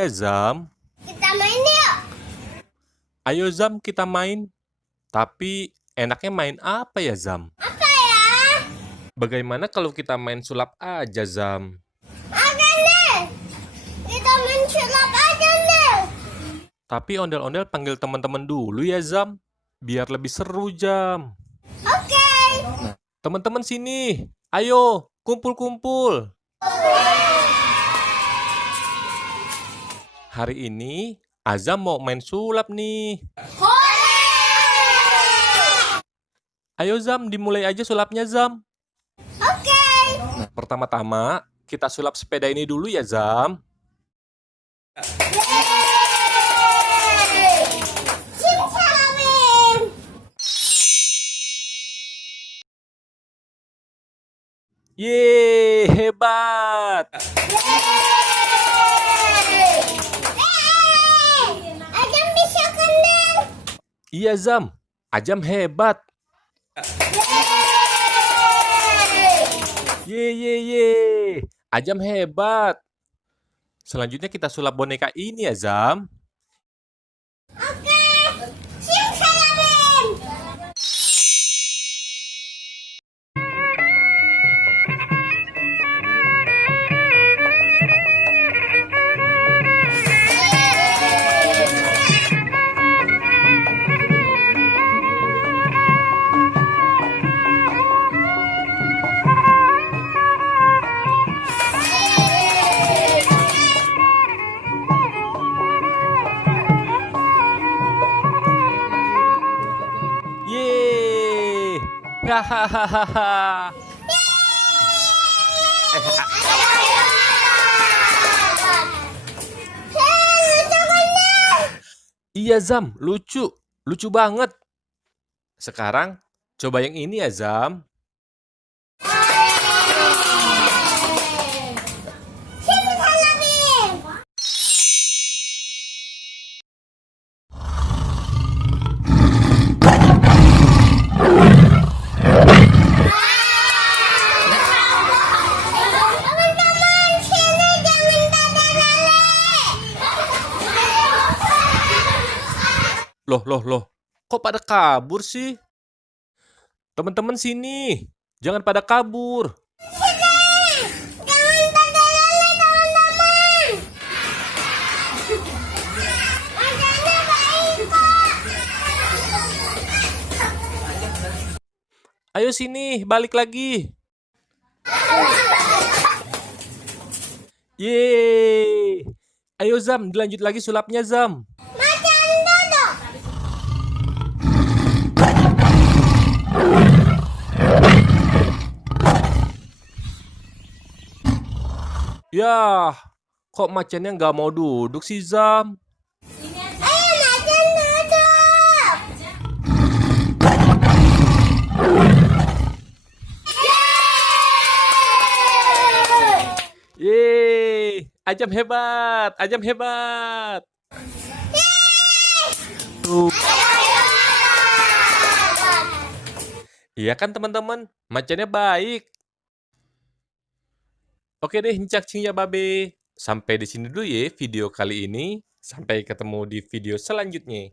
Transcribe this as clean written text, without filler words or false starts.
ya, Zam. Kita main yuk. Ayo, Zam, kita main. Tapi enaknya main apa ya, Zam? Apa ya? Bagaimana kalau kita main sulap aja, Zam? Oke deh. Kita main sulap aja deh. Tapi ondel-ondel panggil teman-teman dulu ya, Zam. Biar lebih seru, Zam. Oke. Nah, teman-teman sini. Ayo, kumpul-kumpul. Hari ini Azam mau main sulap nih. Ayo Zam, dimulai aja sulapnya Zam. Oke. Nah, pertama-tama kita sulap sepeda ini dulu ya Zam. Simsalabim. Yeay, hebat. Ajam bisa kendal. Iya Zam, Ajam hebat. Yeay, Ajam hebat. Selanjutnya kita sulap boneka ini ya Zam. Oke. Simsalabim. Yeay, hahaha. Iya Zam, lucu banget. Sekarang coba yang ini ya Zam. Simsalabim. Teman-teman, sini jangan pada lari. Loh. Kok pada kabur sih? Teman-teman sini, jangan pada kabur. Jangan pada lari, teman-teman. Adanya baik kok. Ayo sini, balik lagi. Yeay. Ayo Zam, dilanjut lagi sulapnya Zam. Macan duduk. Yah, kok macannya nggak mau duduk sih Zam? Ayo macan duduk. Yeay, Ajam hebat. Tuh. Iya kan teman-teman, macannya baik. Oke deh, cing ya babe. Sampai di sini dulu ya video kali ini. Sampai ketemu di video selanjutnya.